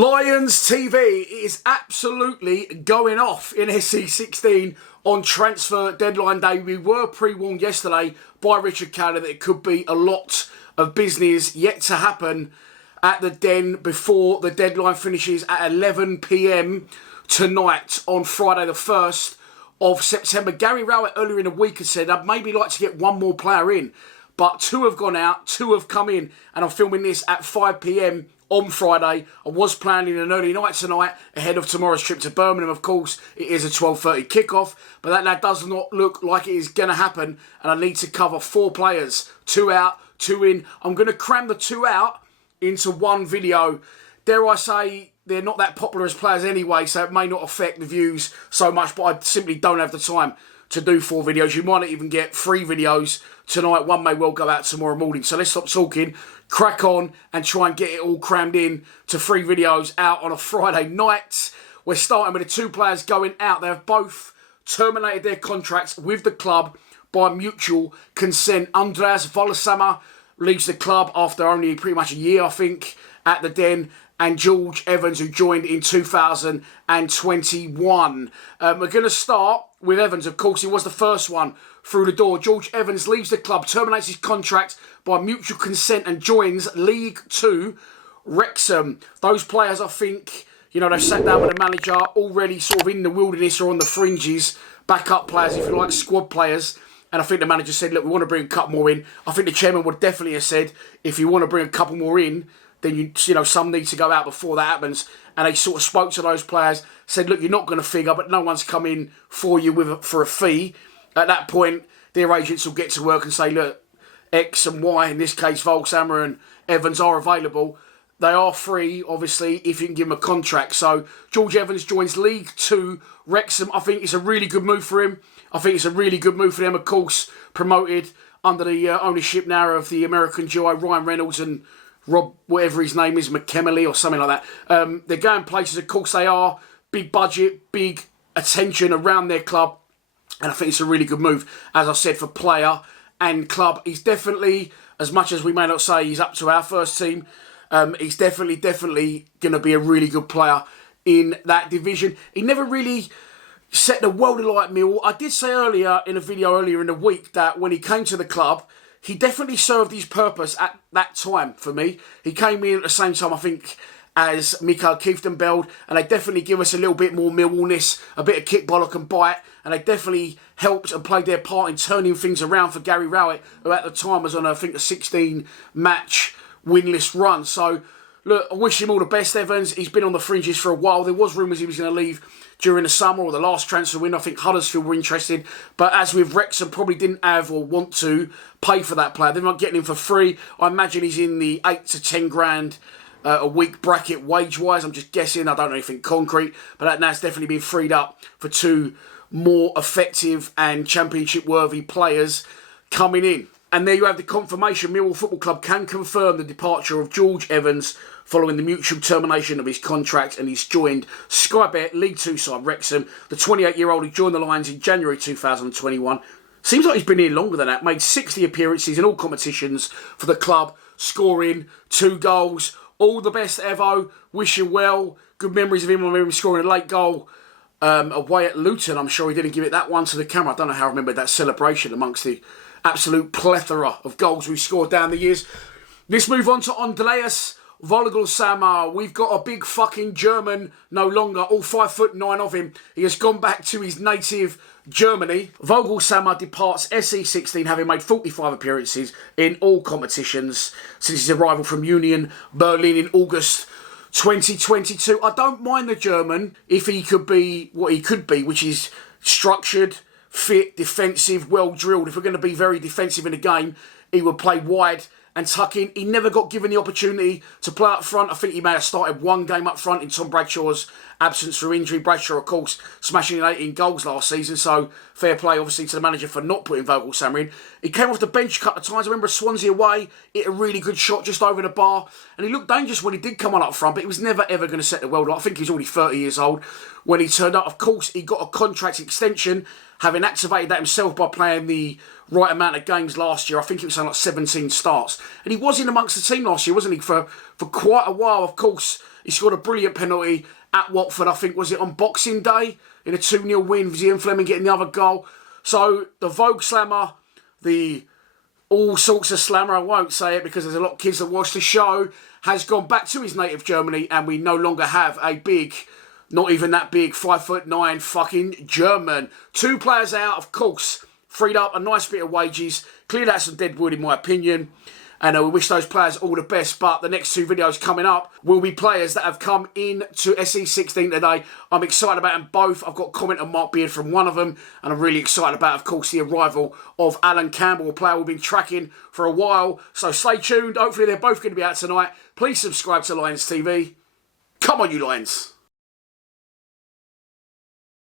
Lions TV is absolutely going off in SE16 on transfer deadline day. We were pre-warned yesterday by Richard Cowler that it could be a lot of business yet to happen at the Den before the deadline finishes at 11 p.m. tonight on Friday the 1st of September. Gary Rowett earlier in the week had said I'd maybe like to get one more player in, but two have gone out, two have come in, and I'm filming this at 5 p.m. on Friday. I was planning an early night tonight ahead of tomorrow's trip to Birmingham. Of course, it is a 12:30 kickoff, but that does not look like it is going to happen, and I need to cover four players. Two out, two in. I'm going to cram the two out into one video. Dare I say, they're not that popular as players anyway, so it may not affect the views so much, but I simply don't have the time to do four videos. You might not even get three videos tonight. One may well go out tomorrow morning. So let's stop talking, crack on, and try and get it all crammed in to three videos out on a Friday night. We're starting with the two players going out. They have both terminated their contracts with the club by mutual consent. Andreas Voglsammer leaves the club after only pretty much a year, I think, at the Den. And George Evans, who joined in 2021. We're going to start with Evans. Of course, he was the first one through the door. George Evans leaves the club, terminates his contract by mutual consent and joins League Two Wrexham. Those players, I think, they've sat down with the manager, already sort of in the wilderness or on the fringes, backup players, if you like, squad players. And I think the manager said, look, we want to bring a couple more in. I think the chairman would definitely have said, if you want to bring a couple more in, then some need to go out before that happens. And they sort of spoke to those players, said, look, you're not going to figure, but no one's come in for you for a fee. At that point, their agents will get to work and say, look, X and Y, in this case, Voglsammer and Evans are available. They are free, obviously, if you can give them a contract. So George Evans joins League Two Wrexham. I think it's a really good move for him. I think it's a really good move for them, of course, promoted under the ownership now of the American duo Ryan Reynolds and Rob, whatever his name is, McKemley or something like that. They're going places, of course they are. Big budget, big attention around their club. And I think it's a really good move, as I said, for player and club. He's definitely, as much as we may not say he's up to our first team, he's definitely going to be a really good player in that division. He never really set the world alight, Millwall. I did say earlier in a video earlier in the week that when he came to the club, he definitely served his purpose at that time for me. He came in at the same time, I think, as Mikael Kieftenbeld, and they definitely give us a little bit more Millwallness, a bit of kick, bollock and bite, and they definitely helped and played their part in turning things around for Gary Rowett, who at the time was on, I think, a 16-match winless run. So, look, I wish him all the best, Evans. He's been on the fringes for a while. There was rumours he was going to leave during the summer or the last transfer window. I think Huddersfield were interested. But as with Wrexham, probably didn't have or want to pay for that player. They're not getting him for free. I imagine he's in the 8 to 10 grand a week bracket wage-wise. I'm just guessing. I don't know anything concrete. But that now's definitely been freed up for two more effective and championship-worthy players coming in. And there you have the confirmation. Millwall Football Club can confirm the departure of George Evans following the mutual termination of his contract, and he's joined Sky Bet League Two side Wrexham. The 28-year-old who joined the Lions in January 2021. Seems like he's been here longer than that. Made 60 appearances in all competitions for the club, scoring 2 goals. All the best, Evo. Wish you well. Good memories of him. I remember him scoring a late goal away at Luton. I'm sure he didn't give it that one to the camera. I don't know how I remember that celebration amongst the absolute plethora of goals we've scored down the years. Let's move on to Andreas Voglsammer. We've got a big fucking German no longer, all 5'9" of him. He has gone back to his native Germany. Voglsammer departs SE16, having made 45 appearances in all competitions since his arrival from Union Berlin in August 2022. I don't mind the German if he could be what he could be, which is structured, fit, defensive, well drilled. If we're going to be very defensive in the game, he would play wide and tuck in. He never got given the opportunity to play up front. I think he may have started one game up front in Tom Bradshaw's absence through injury. Bradshaw, of course, smashing in 18 goals last season, so fair play, obviously, to the manager for not putting Voglsammer in. He came off the bench a couple of times. I remember Swansea away, hit a really good shot just over the bar, and he looked dangerous when he did come on up front, but he was never, ever going to set the world alight. I think he was already 30 years old when he turned up. Of course, he got a contract extension, having activated that himself by playing the right amount of games last year. I think it was something like 17 starts. And he was in amongst the team last year, wasn't he, for quite a while. Of course, he scored a brilliant penalty at Watford, I think, was it on Boxing Day? In a 2-0 win, with Ian Fleming getting the other goal. So, the Voglsammer, the all sorts of slammer, I won't say it because there's a lot of kids that watch the show, has gone back to his native Germany, and we no longer have a big, not even that big, 5'9" fucking German. 2 players out, of course, freed up a nice bit of wages, cleared out some dead wood in my opinion, and we wish those players all the best. But the next 2 videos coming up will be players that have come in to SE16 today. I'm excited about them both. I've got a comment on Mark Beard from one of them, and I'm really excited about, of course, the arrival of Alan Campbell, a player we've been tracking for a while. So stay tuned. Hopefully they're both going to be out tonight. Please subscribe to Lions TV. Come on, you Lions.